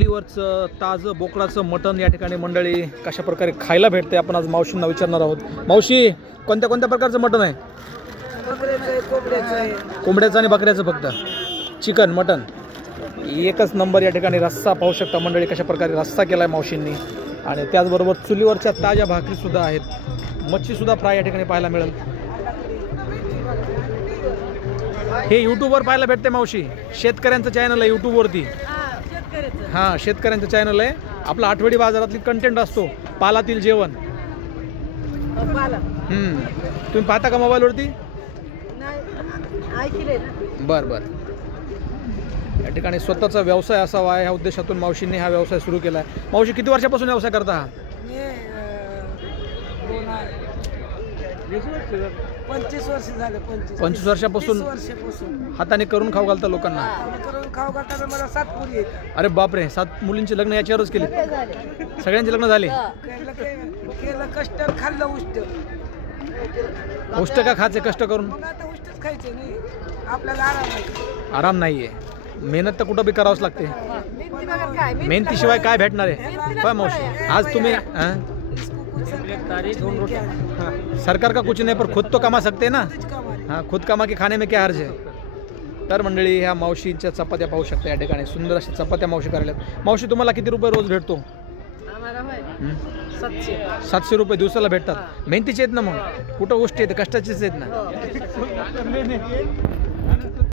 चुलीवरचं ताजं बोकडाचं मटण या ठिकाणी मंडळी कशा प्रकारे खायला भेटते आपण आज मावशींना विचारणार आहोत. मावशी, कोणत्या कोणत्या प्रकारचं मटण आहे? कोंबड्याचं आणि बकऱ्याचं फक्त चिकन मटण एकच नंबर. या ठिकाणी रस्सा पाहू शकता मंडळी, कशा प्रकारे रस्सा केला आहे मावशींनी. आणि त्याचबरोबर चुलीवरच्या ताज्या भाकरीसुद्धा आहेत. मच्छीसुद्धा फ्राय या ठिकाणी पाहायला मिळेल. हे यूट्यूबवर पाहायला भेटते मावशी. शेतकऱ्यांचं चॅनल आहे यूट्यूबवरती. हां, शेतकऱ्यांचं चॅनल आहे. आपला आठवडी बाजारातली कंटेंट असतो, पालातील जेवण. तुम्ही पाहता का मोबाईलवरती? बरं बरं. या ठिकाणी स्वतःचा व्यवसाय असावा ह्या उद्देशातून मावशींनी हा व्यवसाय सुरू केला आहे. मावशी, किती वर्षापासून व्यवसाय करता हा? 25 वर्ष झाले. 25 वर्षापासून हाताने करून खाऊ घालता लोकांना. खाऊ घालताना मला 7 मुली आहेत. अरे बापरे, 7 मुलींचे लग्न याच्यावरच केले? सगळ्यांचे लग्न झाले? केलं कष्ट खाल्लं उष्ट. उष्ट का खायचे कष्ट करून? मग आता उष्टच खायचे नाही, आपल्याला आराम नाही. आराम नाहीये, मेहनत तर कुठं बी करावंच लागते. मेहनतीशिवाय काय भेटणार आहे? काय मावशी, आज तुम्ही सरकार का कुछ नहीं पर खुद तो कमा सकते ना. हाँ, खुद कमा के खाने में क्या हर्ज है. तर मंडळी, ह्या मावशींच्या चपात्या पाहू शकता. या ठिकाणी सुंदर अशा चपात्या मावशी करायला. मावशी, तुम्हाला किती रुपये रोज भेटतो? 700 रुपये दिवसाला भेटतात. मेहनतीचे आहेत ना, मग कुठं गोष्टी आहेत, कष्टाचीच आहेत ना.